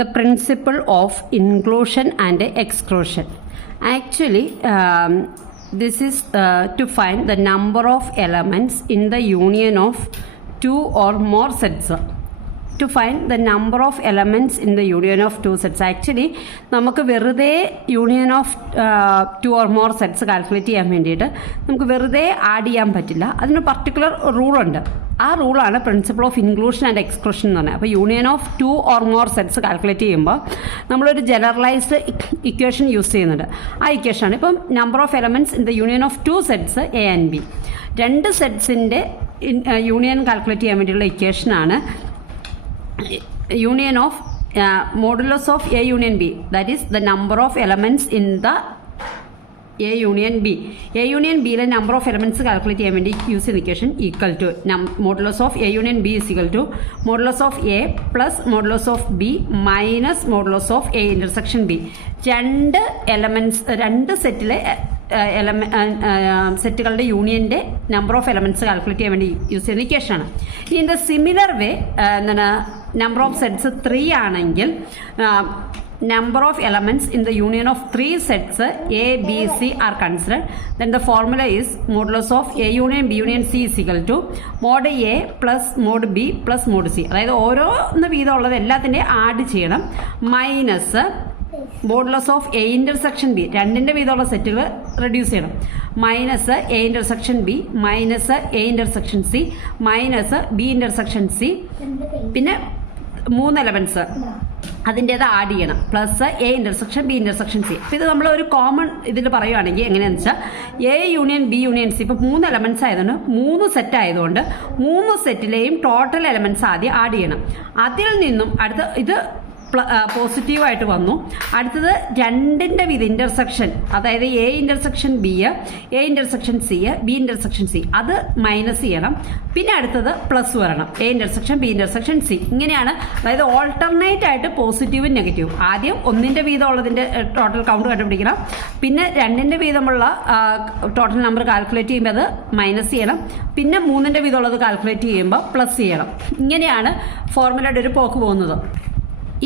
the principle of inclusion and exclusion. Actually, this is to find the number of elements in the union of two or more sets. To find the number of elements in the union of two sets. Actually, നമുക്ക് വെറുതെ union of two or more sets calculate ചെയ്യാൻ വേണ്ടിയിട്ട് നമുക്ക് വെറുതെ add ചെയ്യാൻ പറ്റില്ല. അതിന് particular റൂളുണ്ട്. ആ റൂളാണ് principle of inclusion and exclusion എന്ന് പറഞ്ഞത്. അപ്പോൾ union of two or more sets calculate ചെയ്യുമ്പോൾ നമ്മളൊരു ജനറലൈസ്ഡ് ഇക്വേഷൻ യൂസ് ചെയ്യുന്നുണ്ട്. ആ ഇക്വേഷനാണ് ഇപ്പം number of elements in the union of two sets A and B. രണ്ട് സെറ്റ്സിൻ്റെ യൂണിയൻ കാൽക്കുലേറ്റ് ചെയ്യാൻ വേണ്ടിയുള്ള ഇക്വേഷനാണ് union of modulus of A union B, that is the number of elements in the A union B. A union B യിലെ number of elements calculate ചെയ്യാൻ വേണ്ടി use ചെയ്യുന്ന equation equal to modulus of A union B is equal to modulus of A plus modulus of B minus modulus of A intersection B. രണ്ട് elements, രണ്ട് സെറ്റിലെ സെറ്റുകളുടെ യൂണിയൻ്റെ number of elements calculate ചെയ്യാൻ വേണ്ടി use ചെയ്യുന്ന ഇക്വേഷനാണ്. In the similar വേ എന്താണ് number of sets 3 ആണെങ്കിൽ number of elements in the union of 3 sets A, B, C are considered. Then the formula is modulus of A union B union C is equal to mod A plus mod B plus mod C. അതായത് ഓരോന്ന് വീതമുള്ളത് എല്ലാത്തിൻ്റെ add ചെയ്യണം, minus modulus of A intersection B, രണ്ടിൻ്റെ വീതമുള്ള സെറ്റുകൾ reduce ചെയ്യണം, minus A intersection B minus A intersection C minus B intersection C, പിന്നെ 3 elements അതിൻ്റേത് add ചെയ്യണം, plus A intersection B intersection C. അപ്പോൾ ഇത് നമ്മൾ ഒരു കോമൺ ഇതിൽ പറയുകയാണെങ്കിൽ എങ്ങനെയാണെന്ന് വെച്ചാൽ A union B union C, ഇപ്പോൾ 3 എലമെൻറ്റ്സ് ആയതുകൊണ്ട് 3 സെറ്റ് ആയതുകൊണ്ട് 3 സെറ്റിലെയും ടോട്ടൽ എലമെൻറ്റ്സ് ആദ്യം ആഡ് ചെയ്യണം. അതിൽ നിന്നും അടുത്ത ഇത് പോസിറ്റീവായിട്ട് വന്നു. അടുത്തത് രണ്ടിൻ്റെ വിധ ഇൻ്റർസെക്ഷൻ, അതായത് A intersection B, A intersection C, B intersection C, അത് മൈനസ് ചെയ്യണം. പിന്നെ അടുത്തത് പ്ലസ് വരണം, A intersection B intersection C. ഇങ്ങനെയാണ്, അതായത് ഓൾട്ടർനേറ്റ് ആയിട്ട് പോസിറ്റീവും നെഗറ്റീവും. ആദ്യം 1ൻ്റെ വീതമുള്ളതിൻ്റെ ടോട്ടൽ കൗണ്ട് കണ്ടുപിടിക്കണം, പിന്നെ 2ൻ്റെ വീതമുള്ള ടോട്ടൽ നമ്പർ കാൽക്കുലേറ്റ് ചെയ്യുമ്പോൾ അത് മൈനസ് ചെയ്യണം, പിന്നെ 3ൻ്റെ വീതമുള്ളത് കാൽക്കുലേറ്റ് ചെയ്യുമ്പോൾ പ്ലസ് ചെയ്യണം. ഇങ്ങനെയാണ് ഫോർമുലയുടെ ഒരു പോക്ക് പോകുന്നത്.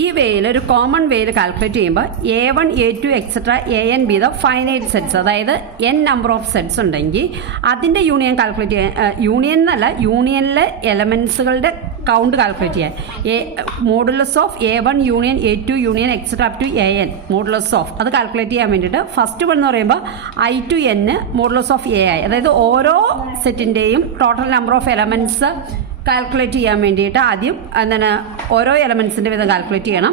ഈ വേയിൽ, ഒരു കോമൺ വേയിൽ കാൽക്കുലേറ്റ് ചെയ്യുമ്പോൾ A1, A2 etcetera AN be the finite sets, അതായത് n നമ്പർ ഓഫ് സെറ്റ്സ് ഉണ്ടെങ്കിൽ അതിൻ്റെ യൂണിയൻ കാൽക്കുലേറ്റ് ചെയ്യാൻ, യൂണിയൻ എന്നല്ല യൂണിയനിലെ എലമെൻസുകളുടെ കൗണ്ട് കാൽക്കുലേറ്റ് ചെയ്യാൻ modulus of A1 union A2 union etcetera up to AN modulus of അത് കാൽക്കുലേറ്റ് ചെയ്യാൻ വേണ്ടിയിട്ട് ഫസ്റ്റ് വൺ എന്ന് പറയുമ്പോൾ I to N modulus of AI, അതായത് ഓരോ സെറ്റിൻ്റെയും total number of elements calculate ചെയ്യാൻ വേണ്ടിയിട്ട് ആദ്യം എന്താണ് ഓരോ എലമെൻറ്റ്സിൻ്റെ വീതം കാൽക്കുലേറ്റ് ചെയ്യണം,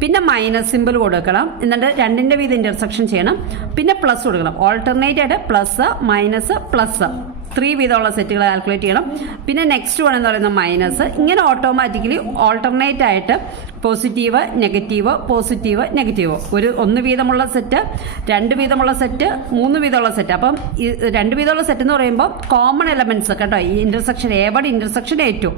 പിന്നെ മൈനസ് സിമ്പിൾ കൊടുക്കണം, എന്നിട്ട് 2ൻ്റെ വീതം ഇൻ്റർസെക്ഷൻ ചെയ്യണം, പിന്നെ പ്ലസ് കൊടുക്കണം. ഓൾട്ടർനേറ്റ് ആയിട്ട് പ്ലസ് മൈനസ് പ്ലസ് 3 വീതമുള്ള സെറ്റുകൾ കാൽക്കുലേറ്റ് ചെയ്യണം. പിന്നെ നെക്സ്റ്റ് വൺ എന്ന് പറയുന്നത് മൈനസ്. ഇങ്ങനെ ഓട്ടോമാറ്റിക്കലി ഓൾട്ടർനേറ്റ് ആയിട്ട് പോസിറ്റീവ് നെഗറ്റീവ് പോസിറ്റീവ് നെഗറ്റീവ്, 1 വീതമുള്ള സെറ്റ്, 2 വീതമുള്ള സെറ്റ്, 3 വീതമുള്ള സെറ്റ്. അപ്പം ഈ 2 വീതമുള്ള സെറ്റ് എന്ന് പറയുമ്പോൾ കോമൺ എലമെൻറ്റ്സ് കേട്ടോ, ഈ intersection A1 intersection A2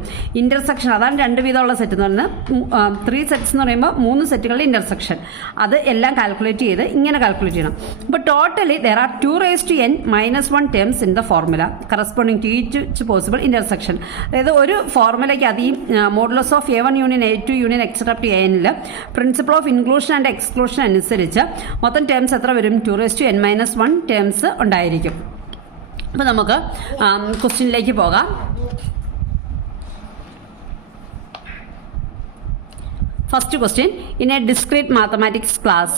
intersection, അതാണ് 2 വീതമുള്ള സെറ്റ് എന്ന് പറയുന്നത്. 3 സെറ്റ്സ് എന്ന് പറയുമ്പോൾ 3 സെറ്റുകളുടെ ഇൻ്റർസെക്ഷൻ, അത് എല്ലാം കാൽക്കുലേറ്റ് ചെയ്ത് ഇങ്ങനെ കാൽക്കുലേറ്റ് ചെയ്യണം. അപ്പോൾ totally there are 2n-1 terms in the formula corresponding to each possible intersection. അതായത് ഒരു ഫോർമുലയ്ക്ക് അത് ഈ modulus of A1 union A2 union etcetera to ANൽ principle of inclusion and exclusion അനുസരിച്ച് മൊത്തം ടേംസ് എത്ര വരും? 2n-1 ടേംസ് ഉണ്ടായിരിക്കും. അപ്പോൾ നമുക്ക് ക്വസ്റ്റ്യനിലേക്ക് പോകാം. First question, in a discrete mathematics class,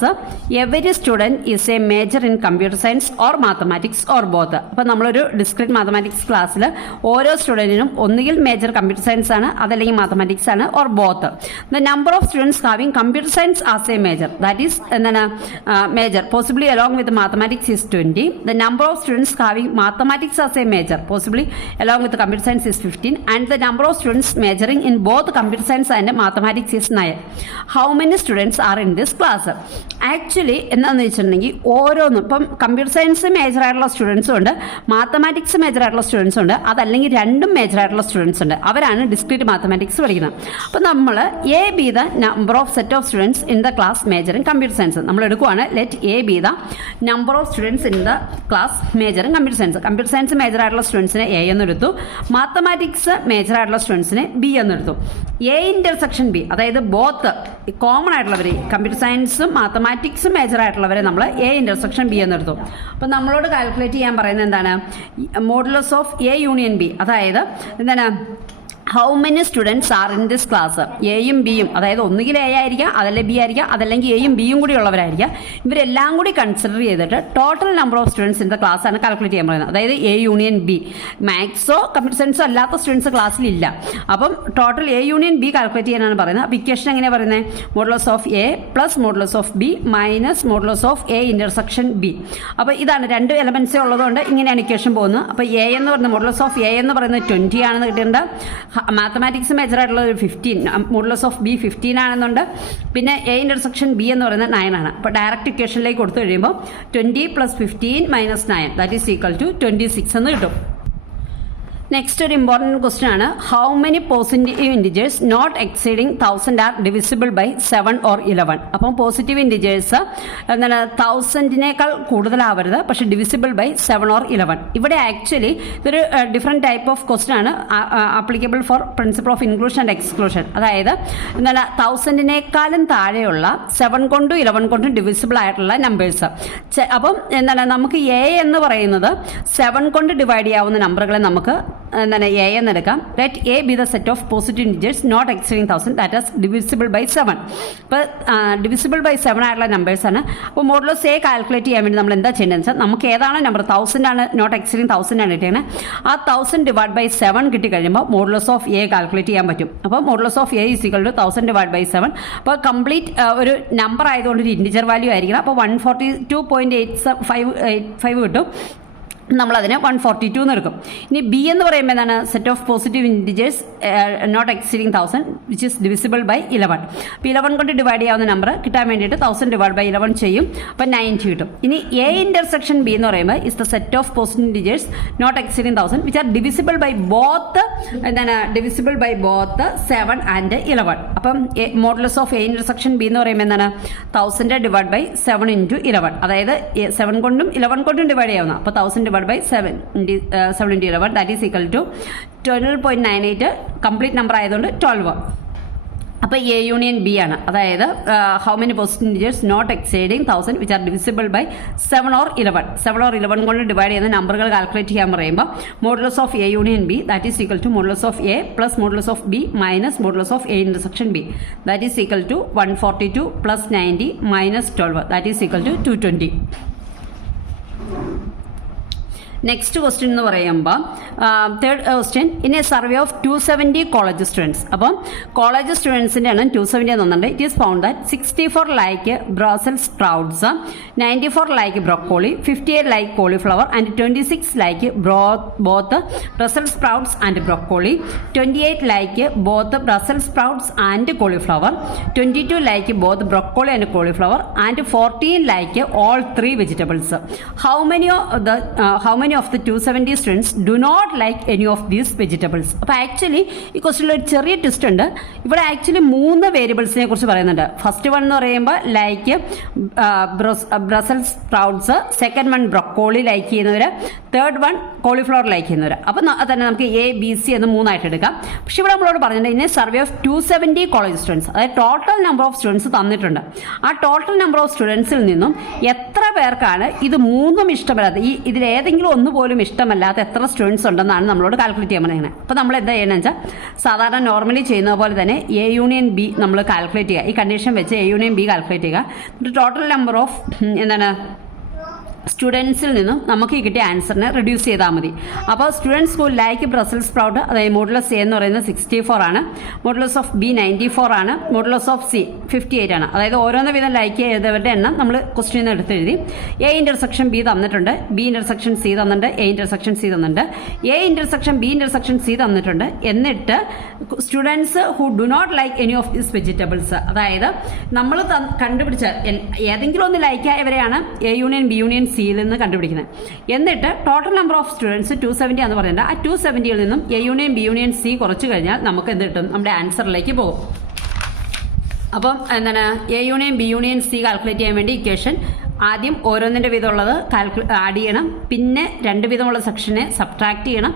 every student is a major in computer science or mathematics or both. അപ്പോൾ നമ്മളൊരു ഡിസ്ക്രീറ്റ് മാത്തമാറ്റിക്സ് ക്ലാസ്സിൽ ഓരോ സ്റ്റുഡൻറ്റിനും ഒന്നുകിൽ മേജർ കമ്പ്യൂട്ടർ സയൻസ് ആണ്, അതല്ലെങ്കിൽ മാത്തമാറ്റിക്സ് ആണ്, or both. The number of students having computer science as a major, that is എന്താണ് major possibly along with mathematics is 20. The number of students having mathematics as a major possibly along with computer science is 15. And the number of students majoring in both computer science and mathematics is 9. How many students are in this class? Actually എന്താണെന്ന് വെച്ചിട്ടുണ്ടെങ്കിൽ ഓരോന്നും ഇപ്പം computer science major ആയിട്ടുള്ള സ്റ്റുഡൻസും ഉണ്ട്, mathematics major ആയിട്ടുള്ള സ്റ്റുഡൻസും ഉണ്ട്, അതല്ലെങ്കിൽ രണ്ടും മേജർ ആയിട്ടുള്ള സ്റ്റുഡൻസ് ഉണ്ട്. അവരാണ് ഡിസ്ക്രീറ്റ് മാത്തമാറ്റിക്സ് പഠിക്കുന്നത്. അപ്പോൾ നമ്മൾ A B the number of set of students in the class major in computer science നമ്മൾ എടുക്കുവാണ്. Let A B the number of students in the class major in computer science. Computer science major ആയിട്ടുള്ള സ്റ്റുഡൻസിനെ A എന്നെടുത്തു, mathematics major ആയിട്ടുള്ള സ്റ്റുഡൻസിനെ B എന്നെടുത്തു. A intersection B, അതായത് both common ആയിട്ടുള്ളവർ കമ്പ്യൂട്ടർ സയൻസും മാത്തമാറ്റിക്സും മേജർ ആയിട്ടുള്ളവരെ നമ്മൾ എ ഇൻ്റർസെക്ഷൻ ബി എന്ന് എടുത്തു. അപ്പോൾ നമ്മളോട് കാൽക്കുലേറ്റ് ചെയ്യാൻ പറയുന്നത് എന്താണ്? Modulus of A union B, അതായത് എന്താണ്, how many students are in this class. എയും ബിയും, അതായത് ഒന്നുകിൽ എ ആയിരിക്കാം, അതല്ല ബി ആയിരിക്കാം, അതല്ലെങ്കിൽ എയും ബിയും കൂടി ഉള്ളവരായിരിക്കാം. ഇവരെല്ലാം കൂടി കൺസിഡർ ചെയ്തിട്ട് total number of students in the class ആണ് കാൽക്കുലേറ്റ് ചെയ്യാൻ പറയുന്നത്. അതായത് എ യൂണിയൻ ബി. മാത്സോ കമ്പ്യൂട്ടർ സയൻസോ അല്ലാത്ത സ്റ്റുഡൻസ് ക്ലാസ്സിലില്ല. അപ്പം total A union B calculate ചെയ്യാനാണ് പറയുന്നത്. അപ്പോൾ ഇക്വേഷൻ എങ്ങനെയാണ് പറയുന്നത്? Modulus of A plus modulus of B minus modulus of A intersection B. അപ്പോൾ ഇതാണ് രണ്ട് എലമെൻറ്റ്സേ ഉള്ളതുകൊണ്ട് ഇങ്ങനെയാണ് ഇക്വേഷൻ പോകുന്നത്. അപ്പോൾ എ എന്ന് പറയുന്നത് മോഡുലസ് ഓഫ് എ എന്ന് പറയുന്നത് 20 ആണെന്ന് കിട്ടിയിട്ടുണ്ട്. മാത്തമാറ്റിക്സ് മേജർ ആയിട്ടുള്ള ഒരു 15, മോഡുലസ് ഓഫ് ബി 15 ആണെന്നുണ്ട്. പിന്നെ എ ഇൻ്റർസെക്ഷൻ ബി എന്ന് പറയുന്നത് 9 ആണ്. അപ്പോൾ ഡയറക്റ്റ് ഇക്വേഷനിലേക്ക് കൊടുത്തു കഴിയുമ്പോൾ 20 + 15 - 9 ദാറ്റ് ഈസ് ഈക്വൽ ടു 26 എന്ന് കിട്ടും. നെക്സ്റ്റ് ഒരു ഇമ്പോർട്ടൻറ്റ് ക്വസ്റ്റ്യൻ ആണ്, how many positive integers not exceeding 1000 are divisible by 7 or 11. അപ്പം പോസിറ്റീവ് ഇൻറ്റിജേഴ്സ് എന്താണ് 1000-നേക്കാൾ കൂടുതലാവരുത്, പക്ഷെ ഡിവിസിബിൾ ബൈ 7 or 11. ഇവിടെ ആക്ച്വലി ഇതൊരു ഡിഫറെൻറ്റ് ടൈപ്പ് ഓഫ് ക്വസ്റ്റ്യൻ ആണ്, applicable for principle of inclusion and exclusion. അതായത് എന്താണ് 1000-നേക്കാളും താഴെയുള്ള 7 കൊണ്ടും 11 കൊണ്ടും ഡിവിസിബിൾ ആയിട്ടുള്ള നമ്പേഴ്സ്. അപ്പം എന്താണ് നമുക്ക് എ എന്ന് പറയുന്നത് 7 കൊണ്ട് ഡിവൈഡ് ചെയ്യാവുന്ന നമ്പറുകളെ നമുക്ക് എന്താണ് എ എന്നെടുക്കാം. Let A B the set of positive integers not exceeding 1000 that is divisible by 7. ഇപ്പോൾ ഡിവിസിബിൾ ബൈ 7 ആയിട്ടുള്ള നമ്പേഴ്സാണ്. അപ്പോൾ മോഡുലസ് എ കാൽക്കുലേറ്റ് ചെയ്യാൻ വേണ്ടി നമ്മൾ എന്താ ചെയ്യേണ്ടതെന്ന് വെച്ചാൽ, നമുക്ക് ഏതാണോ നമ്പർ 1000 ആണ്, നോട്ട് എക്സീഡിങ് 1000 ആണ് കിട്ടിയത്, ആ 1000 ഡിവൈഡ് ബൈ 7 കിട്ടിക്കഴിയുമ്പോൾ മോഡുലസ് ഓഫ് എ കാൽക്കുലേറ്റ് ചെയ്യാൻ പറ്റും. അപ്പോൾ modulus of A is equal to 1000 divide by 7. അപ്പോൾ കംപ്ലീറ്റ് ഒരു നമ്പർ ആയതുകൊണ്ട് ഒരു ഇൻറ്റിജർ വാല്യൂ ആയിരിക്കണം. അപ്പോൾ 142.85 കിട്ടും. നമ്മളതിനെ 142 എന്ന് എടുക്കും. ഇനി ബി എന്ന് പറയുമ്പോൾ എന്താണ്? Set of positive integers not exceeding 1000 which is divisible by 11. അപ്പോൾ 11 കൊണ്ട് ഡിവൈഡ് ചെയ്യാവുന്ന നമ്പർ കിട്ടാൻ വേണ്ടിയിട്ട് 1000 ഡിവൈഡ് ബൈ 11 ചെയ്യും. അപ്പോൾ 90 കിട്ടും. ഇനി എ ഇൻ്റർസെക്ഷൻ ബി എന്ന് പറയുമ്പോൾ is the set of positive integers not exceeding 1000 which are divisible by both എന്താണ്? Divisible by both 7 and 11. അപ്പം modulus of A intersection B എന്ന് പറയുമ്പോൾ എന്താണ്? 1000 ഡിവൈഡ് ബൈ 7 × 11. അതായത് 7 കൊണ്ടും 11 കൊണ്ടും ഡിവൈഡ് ചെയ്യാവുന്ന. അപ്പോൾ 1000 by 7 into 11 that is equal to 12.98. Complete number ആയതുകൊണ്ട് 12. അപ്പോൾ എ യൂണിയൻ ബി ആണ്. അതായത് how many positive integers not exceeding 1000 which are divisible by 7 or 11. 7 or 11 കൊണ്ട് ഡിവൈഡ് ചെയ്യുന്ന നമ്പറുകൾ കാൽക്കുലേറ്റ് ചെയ്യാൻ പറയുമ്പോൾ modulus of A union B that is equal to modulus of A plus modulus of B minus modulus of A intersection B that is equal to 142 + 90 - 12 that is equal to 220. Next question എന്ന് പറയുമ്പോൾ third question, in a survey of 270 college students. അപ്പം college സ്റ്റുഡൻസിൻ്റെ എണ്ണം 270 എന്നുണ്ട്. It is found that 64 like Brussels sprouts, 94 like broccoli, 58 like cauliflower and 26 like both Brussels sprouts and broccoli, 28 like both Brussels sprouts and cauliflower, 22 like both broccoli and cauliflower and 14 like all 3 vegetables. How many of the 270 students do not like any of these vegetables? അപ്പോൾ actually ഈ ക്വസ്റ്റ്യനിൽ ഒരു ചെറിയ twist ഉണ്ട്. ഇവിടെ actually 3 വേരിയബിൾസിനെ കുറിച്ച് പറയുന്നുണ്ട്. First one എന്ന് പറയുമ്പോൾ like Brussels sprouts, second one broccoli like ചെയ്യുന്നവർ, തേർഡ് വൺ കോളിഫ്ലവർ ലൈക്ക് ചെയ്യുന്നവർ. അപ്പോൾ തന്നെ നമുക്ക് എ ബി സി എന്ന് 3 ആയിട്ട് എടുക്കാം. പക്ഷേ ഇവിടെ നമ്മളോട് പറഞ്ഞിട്ടുണ്ട് ഇനി സർവേ ഓഫ് 270 കോളേജ് സ്റ്റുഡൻസ്, അതായത് ടോട്ടൽ നമ്പർ ഓഫ് സ്റ്റുഡൻസ് തന്നിട്ടുണ്ട്. ആ ടോട്ടൽ നമ്പർ ഓഫ് സ്റ്റുഡൻസിൽ നിന്നും എത്ര പേർക്കാണ് ഇത് 3ഉം ഇഷ്ടമല്ലാത്ത, ഇതിലേതെങ്കിലും ഒന്ന് പോലും ഇഷ്ടമല്ലാത്ത എത്ര സ്റ്റുഡൻസ് ഉണ്ടെന്നാണ് നമ്മളോട് കാൽക്കുലേറ്റ് ചെയ്യാൻ പറയുന്നത്. അപ്പോൾ നമ്മൾ എന്താ ചെയ്യണമെന്ന് വെച്ചാൽ സാധാരണ നോർമലി ചെയ്യുന്ന പോലെ തന്നെ എ യൂണിയൻ ബി നമ്മൾ കാൽക്കുലേറ്റ് ചെയ്യുക. ഈ കണ്ടീഷൻ വെച്ച് എ യൂണിയൻ ബി കാൽക്കുലേറ്റ് ചെയ്യുക. ടോട്ടൽ നമ്പർ ഓഫ് എന്താണ് സ്റ്റുഡൻസിൽ നിന്നും നമുക്ക് ഈ കിട്ടിയ ആൻസറിനെ റിഡ്യൂസ് ചെയ്താൽ മതി. അപ്പോൾ students who like Brussels sprout, അതായത് മോഡുലസ് എ എന്ന് പറയുന്നത് 64 ആണ്, മോഡുലസ് ഓഫ് ബി 94 ആണ്, മോഡുലസ് ഓഫ് സി 58 ആണ്. അതായത് ഓരോന്ന് വീതം ലൈക്ക് ചെയ്തവരുടെ എണ്ണം നമ്മൾ ക്വസ്റ്റ്യനിൽ നിന്ന് എടുത്തെഴുതി. എ ഇൻ്റർസെക്ഷൻ ബി തന്നിട്ടുണ്ട്, ബി ഇൻ്റർസെക്ഷൻ സി തന്നിട്ടുണ്ട്, എ ഇൻ്റർസെക്ഷൻ സി തന്നിട്ടുണ്ട്, A intersection B intersection C തന്നിട്ടുണ്ട്. എന്നിട്ട് students who do not like any of these vegetables, അതായത് നമ്മൾ കണ്ടുപിടിച്ച ഏതെങ്കിലും ഒന്ന് ലൈക്ക് ആയവരെയാണ് എ യൂണിയൻ ബി യൂണിയൻ സിയിൽ നിന്ന് കണ്ടുപിടിക്കുന്നത്. എന്നിട്ട് ടോട്ടൽ നമ്പർ ഓഫ് സ്റ്റുഡൻസ് 270 എന്ന് പറയുന്നത് ആ 270യിൽ നിന്നും A union B union C കുറച്ച് കഴിഞ്ഞാൽ നമുക്ക് എന്ത് കിട്ടും? നമ്മുടെ ആൻസറിലേക്ക് പോകും. അപ്പം എന്താണ് A union B union C calculate ചെയ്യാൻ വേണ്ടി ഇക്വേഷൻ ആദ്യം ഓരോന്നിൻ്റെ വീതമുള്ളത് ആഡ് ചെയ്യണം, പിന്നെ 2 വീതമുള്ള സെക്ഷനെ സബ്ട്രാക്ട് ചെയ്യണം,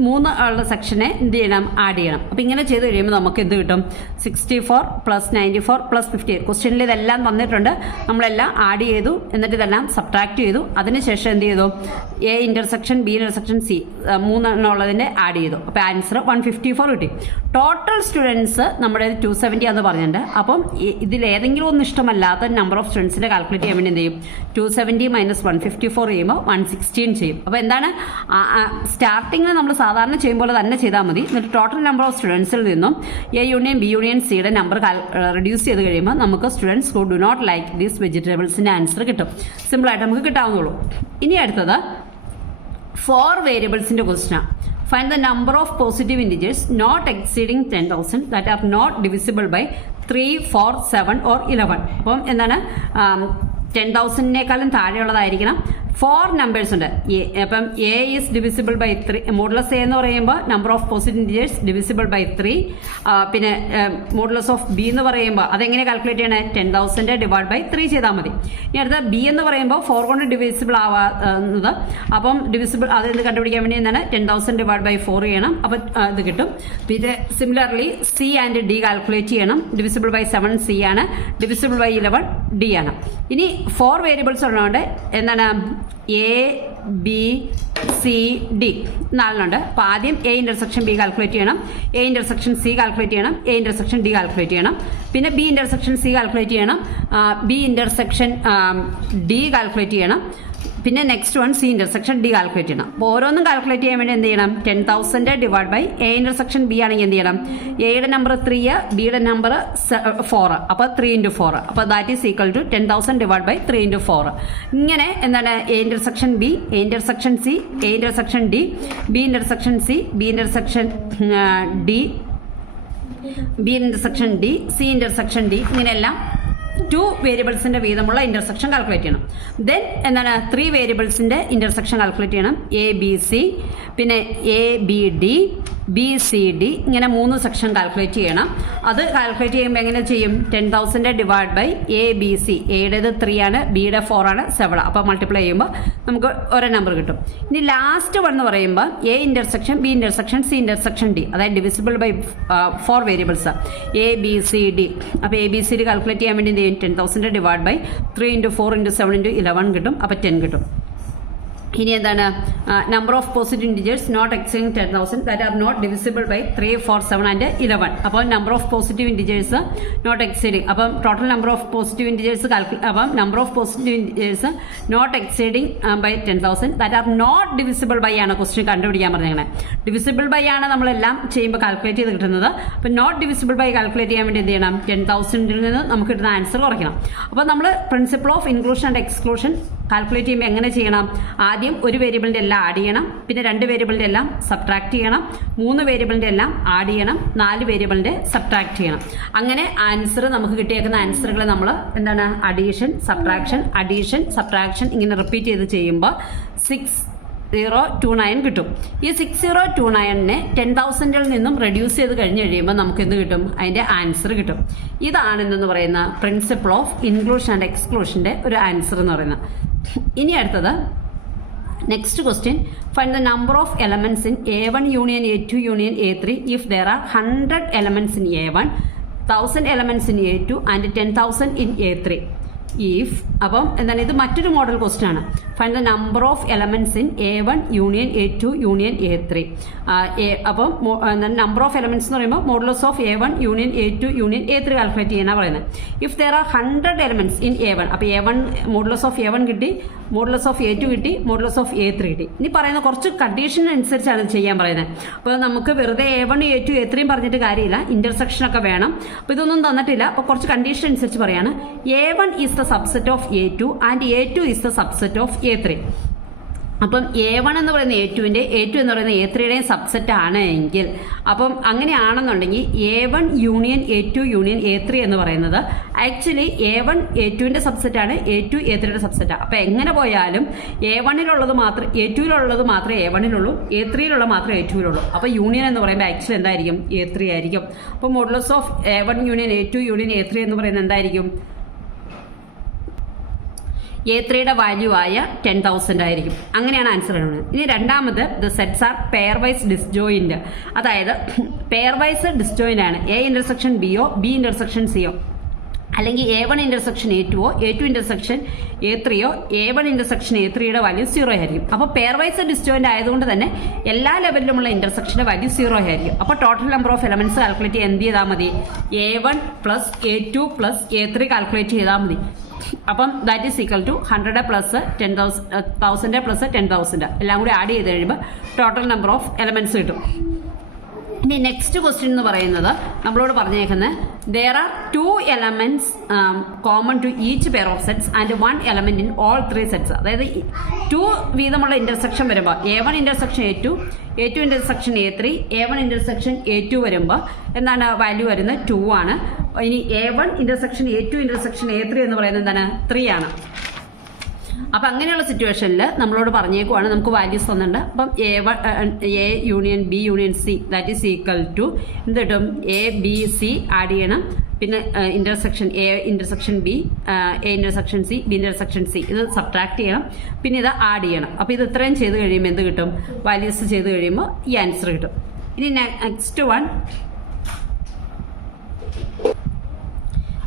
3 ഉള്ള സെക്ഷനെ എന്ത് ചെയ്യണം, ആഡ് ചെയ്യണം. അപ്പോൾ ഇങ്ങനെ ചെയ്ത് കഴിയുമ്പോൾ നമുക്ക് എന്ത് കിട്ടും, 64 + 94 + 58. ക്വസ്റ്റ്യനിൽ ഇതെല്ലാം തന്നിട്ടുണ്ട്, നമ്മളെല്ലാം ആഡ് ചെയ്തു, എന്നിട്ട് ഇതെല്ലാം സബ്ട്രാക്ട് ചെയ്തു. അതിനുശേഷം എന്ത് ചെയ്തു, A intersection B intersection C 3 എന്നുള്ളതിൻ്റെ ആഡ് ചെയ്തു. അപ്പോൾ ആൻസർ 154 കിട്ടി. ടോട്ടൽ സ്റ്റുഡൻസ് നമ്മുടെ 270 എന്ന് പറഞ്ഞിട്ടുണ്ട്. അപ്പം ഇതിലേതെങ്കിലും ഒന്നും ഇഷ്ടമല്ലാത്ത നമ്പർ ഓഫ് സ്റ്റുഡൻസിനെ കാൽക്കുലേറ്റ് ചെയ്യാൻ വേണ്ടി എന്ത് ചെയ്യും, 270 - 154 ചെയ്യുമ്പോൾ 116 ചെയ്യും. അപ്പോൾ എന്താണ്, സ്റ്റാർട്ടിങ്ങിൽ നമ്മൾ സാധാരണ ചെയ്യുമ്പോൾ തന്നെ ചെയ്താൽ മതി. എന്നിട്ട് ടോട്ടൽ നമ്പർ ഓഫ് സ്റ്റുഡൻസിൽ നിന്നും എ യൂണിയൻ ബി യൂണിയൻ സിയുടെ നമ്പർ റെഡ്യൂസ് ചെയ്ത് കഴിയുമ്പോൾ നമുക്ക് students who do not like these വെജിറ്റബിൾസിൻ്റെ ആൻസർ കിട്ടും. സിമ്പിളായിട്ട് നമുക്ക് കിട്ടാവുന്നുള്ളൂ. ഇനി അടുത്തത് 4 വേരിയബിൾസിൻ്റെ ക്വസ്റ്റ്യനാണ്. Find the number of positive integers not exceeding 10,000 that are not divisible by 3, 4, 7 or 11. അപ്പം എന്താണ്, 10,000-നേക്കാളും താഴെയുള്ളതായിരിക്കണം. 4 നമ്പേഴ്സ് ഉണ്ട്. അപ്പം A is divisible by 3. Modulus A എന്ന് പറയുമ്പോൾ number of positive integers divisible by 3. പിന്നെ മോഡുലസ് ഓഫ് ബി എന്ന് പറയുമ്പോൾ അതെങ്ങനെ കാൽക്കുലേറ്റ് ചെയ്യണേ, 10,000 ഡിവൈഡ് ബൈ 3 ചെയ്താൽ മതി. ഇനി അടുത്ത ബി എന്ന് പറയുമ്പോൾ 4 കൊണ്ട് ഡിവിസിബിൾ ആവാന്നത്. അപ്പം ഡിവിസിബിൾ അതെന്ത് കണ്ടുപിടിക്കാൻ വേണ്ടി എന്താണ്, 10,000 ഡിവൈഡ് ബൈ 4 ചെയ്യണം. അപ്പം ഇത് കിട്ടും. പിന്നെ similarly C and D calculate ചെയ്യണം. ഡിവിസിബിൾ ബൈ 7 സി ആണ്, ഡിവിസിബിൾ ബൈ 11 ഡി ആണ്. ഇനി 4 വേരിയബിൾസ് ഉള്ളതുകൊണ്ട് എന്താണ്, എ ബി സി ഡി 4 അപ്പോൾ ആദ്യം എ ഇൻ്റർസെക്ഷൻ ബി കാൽക്കുലേറ്റ് ചെയ്യണം, എ ഇൻ്റർസെക്ഷൻ സി കാൽക്കുലേറ്റ് ചെയ്യണം, എ ഇൻ്റർസെക്ഷൻ ഡി കാൽക്കുലേറ്റ് ചെയ്യണം. പിന്നെ ബി ഇൻ്റർസെക്ഷൻ സി കാൽക്കുലേറ്റ് ചെയ്യണം, ബി ഇൻ്റർസെക്ഷൻ ഡി കാൽക്കുലേറ്റ് ചെയ്യണം. പിന്നെ next one C intersection D calculate ചെയ്യണം. അപ്പോൾ ഓരോന്നും കാൽക്കുലേറ്റ് ചെയ്യാൻ വേണ്ടി എന്ത് ചെയ്യണം, 10,000 divide by A intersection B ആണെങ്കിൽ എന്ത് ചെയ്യണം, എയുടെ നമ്പർ 3, ബിയുടെ നമ്പർ 4, അപ്പോൾ 3 × 4, അപ്പോൾ that is equal to 10,000 divide by 3 × 4. ഇങ്ങനെ എന്താണ്, A intersection B, A intersection C, A intersection D, B intersection C, B intersection D, B intersection D, C intersection D, ഇങ്ങനെയെല്ലാം 2 വേരിയബിൾസിന്റെ വീതമുള്ള ഇന്റർസെക്ഷൻ കാൽക്കുലേറ്റ് ചെയ്യണം. Then എന്താണ്, 3 വേരിയബിൾസിന്റെ intersection calculate ചെയ്യണം. A B C, പിന്നെ A B D, B C D, ഇങ്ങനെ 3 section calculate ചെയ്യണം. അത് calculate ചെയ്യുമ്പോൾ എങ്ങനെ ചെയ്യും, 10,000 divide by A B C, എയുടേത് 3 ആണ്, ബിയുടെ 4 ആണ്, 7. അപ്പോൾ മൾട്ടിപ്ലൈ ചെയ്യുമ്പോൾ നമുക്ക് ഒരേ നമ്പർ കിട്ടും. ഇനി ലാസ്റ്റ് വൺ എന്ന് പറയുമ്പോൾ A intersection B intersection C intersection D, അതായത് divisible by 4 variables A B C D. അപ്പോൾ A B C D calculate ചെയ്യാൻ വേണ്ടി എന്ത് ചെയ്യും, 10,000 ഡിവൈഡ് ബൈ 3 × 4 × 7 × 11 കിട്ടും. അപ്പോൾ 10 കിട്ടും. ഇനി എന്താണ്, number of positive integers not exceeding 10,000 that are not divisible by 3, 4, 7 and 11. അപ്പോൾ number of positive integers not exceeding, അപ്പം total number of positive integers അപ്പം number of positive integers not exceeding by 10,000 that are not divisible by ആണ് question കണ്ടുപിടിക്കാൻ പറഞ്ഞത്. Divisible by ആണ് നമ്മളെല്ലാം ചെയ്യുമ്പോൾ calculate ചെയ്ത് കിട്ടുന്നത്. അപ്പം നോട്ട് ഡിവിസിബിൾ ബൈ കാൽക്കുലേറ്റ് ചെയ്യാൻ വേണ്ടി എന്ത് ചെയ്യണം, 10,000-ൽ നിന്ന് നമുക്ക് കിട്ടുന്ന ആൻസർ കുറയ്ക്കണം. അപ്പോൾ നമ്മൾ principle of inclusion and exclusion calculate ചെയ്യുമ്പോൾ എങ്ങനെ ചെയ്യണം, ആദ്യം ഒരു വേരിയബിളിൻ്റെ എല്ലാം ആഡ് ചെയ്യണം, പിന്നെ 2 വേരിയബിളിൻ്റെ എല്ലാം സബ്ട്രാക്ട് ചെയ്യണം, 3 വേരിയബിളിൻ്റെ എല്ലാം ആഡ് ചെയ്യണം, 4 വേരിയബിളിൻ്റെ സബ്ട്രാക്ട് ചെയ്യണം. അങ്ങനെ ആൻസർ നമുക്ക് കിട്ടിയേക്കുന്ന ആൻസറുകൾ നമ്മൾ എന്താണ്, അഡീഷൻ സബ്ട്രാക്ഷൻ ഇങ്ങനെ റിപ്പീറ്റ് ചെയ്ത് ചെയ്യുമ്പോൾ 6029 കിട്ടും. ഈ 6029-നെ 10,000-ൽ നിന്നും റെഡ്യൂസ് ചെയ്ത് കഴിഞ്ഞ് കഴിയുമ്പോൾ നമുക്ക് എന്ത് കിട്ടും, അതിൻ്റെ ആൻസർ കിട്ടും. ഇതാണ് എന്തെന്ന് പറയുന്ന പ്രിൻസിപ്പിൾ ഓഫ് ഇൻക്ലൂഷൻ ആൻഡ് എക്സ്ക്ലൂഷൻ്റെ ഒരു ആൻസർ എന്ന് പറയുന്നത്. ഇനി അടുത്തത് next question, find the number of elements in A1 union A2 union A3 if there are 100 elements in A1, 1000 elements in A2 and 10,000 in A3. If അപ്പം എന്താണ്, ഇത് മറ്റൊരു model question ആണ്. Find the number of elements in A1 union A2 union A3. അപ്പം number of elements എന്ന് പറയുമ്പോൾ modulus of A1 union A2 union A3 calculate ചെയ്യാനാണ് പറയുന്നത്. If there are 100 elements in A1, അപ്പോൾ A1 മോഡുലസ് ഓഫ് A1 കിട്ടി, modulus of A2 കിട്ടി, modulus of A3 കിട്ടി. ഇനി പറയുന്ന കുറച്ച് കണ്ടീഷൻ അനുസരിച്ചാണ് ഇത് ചെയ്യാൻ പറയുന്നത്. അപ്പോൾ നമുക്ക് വെറുതെ A1 A2 A3 പറഞ്ഞിട്ട് കാര്യമില്ല, ഇന്റർസെക്ഷൻ ഒക്കെ വേണം. അപ്പോൾ ഇതൊന്നും തന്നിട്ടില്ല. അപ്പോൾ കുറച്ച് കണ്ടീഷൻ അനുസരിച്ച് പറയാണ്. A1 is the subset of A2 and A2 is the subset of A3. അപ്പം A1 എന്ന് പറയുന്ന A2-ൻ്റെ, A2 എന്ന് പറയുന്ന A3-യുടെയും സബ്സെറ്റ് ആണ് എങ്കിൽ, അപ്പം അങ്ങനെയാണെന്നുണ്ടെങ്കിൽ A1 union A2 union A3 എന്ന് പറയുന്നത് ആക്ച്വലി A1 A2-ൻ്റെ സബ്സെറ്റാണ്, A2 A3-യുടെ സബ്സെറ്റാണ്. അപ്പം എങ്ങനെ പോയാലും A1-ലുള്ളത് മാത്രം A2-ലുള്ളത് മാത്രമേ A1-ലുള്ളൂ, A3-ലുള്ള മാത്രമേ A2-ലുള്ളൂ. അപ്പോൾ യൂണിയൻ എന്ന് പറയുമ്പോൾ ആക്ച്വലി എന്തായിരിക്കും, A3 ആയിരിക്കും. അപ്പോൾ modulus of A1 union A2 union A3 എന്ന് പറയുന്നത് എന്തായിരിക്കും, A3യുടെ വാല്യൂ ആയ 10,000 ആയിരിക്കും. അങ്ങനെയാണ് ആൻസർ എഴുതുന്നത്. ഇനി രണ്ടാമത് the sets are pairwise disjoint. അതായത് പെയർ വൈസ് ഡിസ്ജോയിന്റ് ആണ്. A ഇന്റർസെക്ഷൻ ബിയോ B ഇന്റർസെക്ഷൻ സിയോ, അല്ലെങ്കിൽ A1 ഇന്റർസെക്ഷൻ A2ഓ A2 ഇന്റർസെക്ഷൻ A3ഓ A1 ഇന്റർസെക്ഷൻ A3യുടെ വാല്യൂ 0 ആയിരിക്കും. അപ്പോൾ പെയർ വൈസ് ഡിസ്റ്റോയിന്റ് ആയതുകൊണ്ട് തന്നെ എല്ലാ ലെവലിലുമുള്ള ഇന്റർസെക്ഷന്റെ വാല്യൂ 0 ആയിരിക്കും. അപ്പോൾ total number of elements calculate ചെയ്യാൻ എന്ത് ചെയ്താൽ മതി? A1 plus A2 plus A3 calculate ചെയ്താൽ മതി. അപ്പം that is equal to 100 plus 10,000 plus 10,000 എല്ലാം കൂടി ആഡ് ചെയ്ത് കഴിയുമ്പോൾ ടോട്ടൽ നമ്പർ ഓഫ് എലമെന്റ്സ് കിട്ടും. ഇനി നെക്സ്റ്റ് ക്വസ്റ്റ്യൻ എന്ന് പറയുന്നത് നമ്മളോട് പറഞ്ഞേക്കുന്നത് there are 2 elements common to each pair of sets and 1 element in all 3 sets. അതായത് 2 വീതമുള്ള ഇന്റർസെക്ഷൻ വരുമ്പോൾ A1 intersection A2, A2 intersection A3, A1 intersection A2 വരുമ്പോൾ എന്താണ് വാല്യൂ വരുന്നത്? 2 ആണ്. ഇനി A1 intersection A2 intersection A3 എന്ന് പറയുന്നത് എന്താണ്? 3 ആണ്. അപ്പം അങ്ങനെയുള്ള സിറ്റുവേഷനിൽ നമ്മളോട് പറഞ്ഞേക്കുവാണ്, നമുക്ക് വാല്യൂസ് തന്നിട്ടുണ്ട്. അപ്പം A union B union C that is equal to എന്ത് കിട്ടും? A B C ആഡ് ചെയ്യണം. പിന്നെ intersection A intersection B, A intersection C, B intersection C ഇത് സബ്ട്രാക്ട് ചെയ്യണം. പിന്നെ ഇത് ആഡ് ചെയ്യണം. അപ്പോൾ ഇത് ഇത്രയും ചെയ്ത് കഴിയുമ്പോൾ എന്ത് കിട്ടും? വാല്യൂസ് ചെയ്ത് കഴിയുമ്പോൾ ഈ ആൻസർ കിട്ടും. ഇനി next one,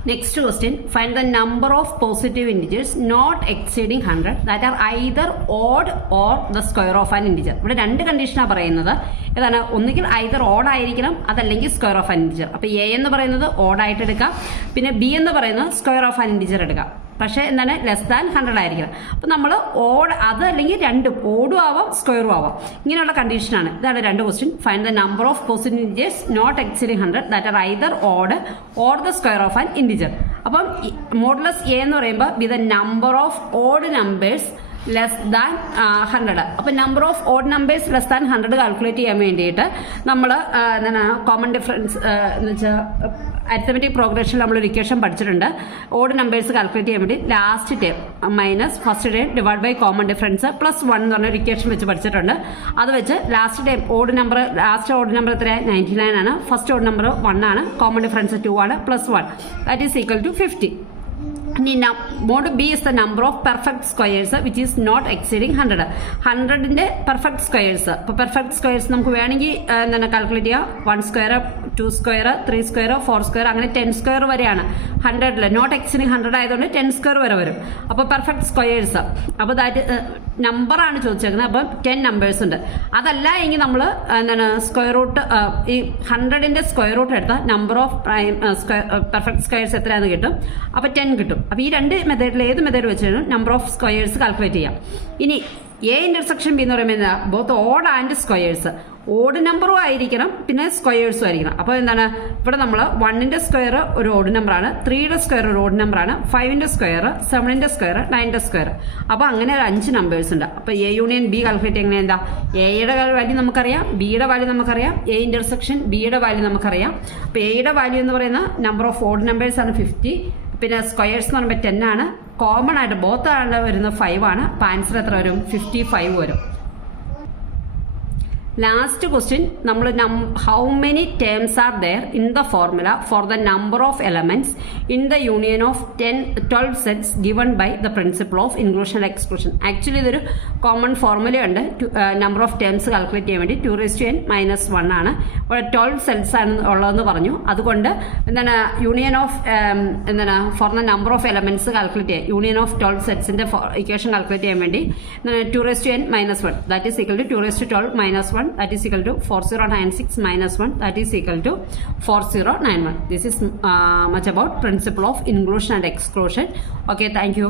next question, find the number of positive integers not exceeding 100 that are either odd or the square of an integer. ഇവിടെ രണ്ട് കണ്ടീഷനാണ് പറയുന്നത്. ഏതാണ്? ഒന്നുകിൽ either odd ആയിരിക്കണം, അതല്ലെങ്കിൽ സ്ക്വയർ ഓഫ് ആൻ ഇൻറ്റിജർ. അപ്പോൾ A എന്ന് പറയുന്നത് odd ആയിട്ട് എടുക്കാം, പിന്നെ B എന്ന് പറയുന്നത് സ്ക്വയർ ഓഫ് ആൻ ഇൻറ്റിജർ എടുക്കാം. പക്ഷേ എന്താണ്? ലെസ് ദാൻ 100 ആയിരിക്കണം. അപ്പോൾ നമ്മൾ ഓഡ്, അത് അല്ലെങ്കിൽ രണ്ടും ഓടും ആവാം സ്ക്വയറും ആവാം. ഇങ്ങനെയുള്ള കണ്ടീഷനാണ്. ഇതാണ് രണ്ട് question. Find the number of positive integers not exceeding 100 that are either odd or the square of an integer. അപ്പം മോഡുലസ് A എന്ന് പറയുമ്പോൾ with the number of odd numbers less than 100. അപ്പം number of odd numbers less than 100 calculate ചെയ്യാൻ വേണ്ടിയിട്ട് നമ്മൾ എന്താണ് common difference എന്ന് വെച്ചാൽ അരിത്തമെറ്റിക് പ്രോഗ്രഷനിൽ നമ്മളൊരു ഇക്വേഷൻ പഠിച്ചിട്ടുണ്ട്. ഓഡ് നമ്പേഴ്സ് കാൽക്കുലേറ്റ് ചെയ്യാൻ വേണ്ടി last term minus first term divide by common difference plus 1 എന്ന് പറഞ്ഞൊരു ഇക്വേഷൻ വെച്ച് പഠിച്ചിട്ടുണ്ട്. അത് വെച്ച് last term odd number, last odd number എത്ര? 99 ആണ്. ഫസ്റ്റ് ഓഡ് നമ്പർ 1 ആണ്. കോമൺ ഡിഫറൻസ് 2 ആണ്. Plus 1 that is equal to 50. ഇനി mod B is the number of perfect squares which is not exceeding 100. 100ന്റെ പെർഫെക്റ്റ് സ്ക്വയേഴ്സ്. അപ്പോൾ perfect squares നമുക്ക് വേണമെങ്കിൽ എന്താണ് കാൽക്കുലേറ്റ് ചെയ്യാം. 1 സ്ക്വയർ, 2 സ്ക്വയർ, 3 സ്ക്വയർ, 4 സ്ക്വയർ, അങ്ങനെ 10 സ്ക്വയർ വരെയാണ്. 100ൽ നോട്ട് എക്സീഡിങ് 100 ആയതുകൊണ്ട് 10 സ്ക്വയർ വരെ വരും. അപ്പോൾ പെർഫെക്റ്റ് സ്ക്വയേഴ്സ്, അപ്പോൾ ദാറ്റ് നമ്പറാണ് ചോദിച്ചേക്കുന്നത്. അപ്പം 10 നമ്പേഴ്സ് ഉണ്ട്. അതല്ല എങ്കിൽ നമ്മൾ എന്താണ് സ്ക്വയർ റൂട്ട്, ഈ 100ന്റെ സ്ക്വയർ റൂട്ട് എടുത്താൽ നമ്പർ ഓഫ് പെർഫെക്റ്റ് സ്ക്വയേഴ്സ് എത്രയാണെന്ന് കിട്ടും. അപ്പോൾ 10 കിട്ടും. അപ്പോൾ ഈ രണ്ട് മെത്തേഡിൽ ഏത് മെത്തേഡ് വെച്ചാലും നമ്പർ ഓഫ് സ്ക്വയേഴ്സ് കാൽക്കുലേറ്റ് ചെയ്യാം. ഇനി A ഇന്റർസെക്ഷൻ B എന്ന് പറയുമ്പോൾ എന്താ? Both odd and squares. Odd നമ്പറും ആയിരിക്കണം, പിന്നെ സ്ക്വയേഴ്സും ആയിരിക്കണം. അപ്പോൾ എന്താണ്? ഇവിടെ നമ്മൾ 1ന്റെ സ്ക്വയർ ഒരു ഓഡ് നമ്പറാണ്, 3യുടെ സ്ക്വയർ ഒരു ഓഡ് നമ്പറാണ്, 5ന്റെ സ്ക്വയർ, 7ന്റെ സ്ക്വയർ, 9ന്റെ സ്ക്വയർ. അപ്പോൾ അങ്ങനെ ഒരു 5 നമ്പേഴ്സ് ഉണ്ട്. അപ്പോൾ A യൂണിയൻ B കാൽക്കുലേറ്റ് എങ്ങനെ? എന്താ? Aയുടെ വാല്യൂ നമുക്കറിയാം, Bയുടെ വാല്യൂ നമുക്കറിയാം, A ഇന്റർസെക്ഷൻ Bയുടെ വാല്യൂ നമുക്കറിയാം. അപ്പോൾ Aയുടെ വാല്യൂ എന്ന് പറയുന്ന നമ്പർ ഓഫ് ഓഡ് നമ്പേഴ്സ് ആണ് 50. പിന്നെ സ്ക്വയേഴ്സ് എന്ന് പറയുമ്പോൾ 10 ആണ്. കോമൺ ആയിട്ട് ബോത്ത് ആണ് വരുന്നത് 5 ആണ്. അപ്പോൾ ആൻസർ എത്ര വരും? 55 വരും. ലാസ്റ്റ് ക്വസ്റ്റ്യൻ, നമ്മൾ how many terms are there in the formula for the number of elements in the union of 12 sets given by the principle of inclusion and exclusion. Actually ഇതൊരു common ഫോർമുലയുണ്ട് number of terms calculate ചെയ്യാൻ വേണ്ടി. 2n-1 ആണ്. ഇവിടെ 12 sets ആണ് ഉള്ളതെന്ന് പറഞ്ഞു. അതുകൊണ്ട് എന്താണ് യൂണിയൻ ഓഫ് എന്താണ് for the number of elements calculate ചെയ്യാം. യൂണിയൻ ഓഫ് 12 സെറ്റ്സിന്റെ ഇക്വേഷൻ കാൽക്കുലേറ്റ് ചെയ്യാൻ വേണ്ടി 2n-1 that is equal to 212 -1 that is equal to 4096 minus 1 that is equal to 4091. This is much about principle of inclusion and exclusion. Okay, thank you.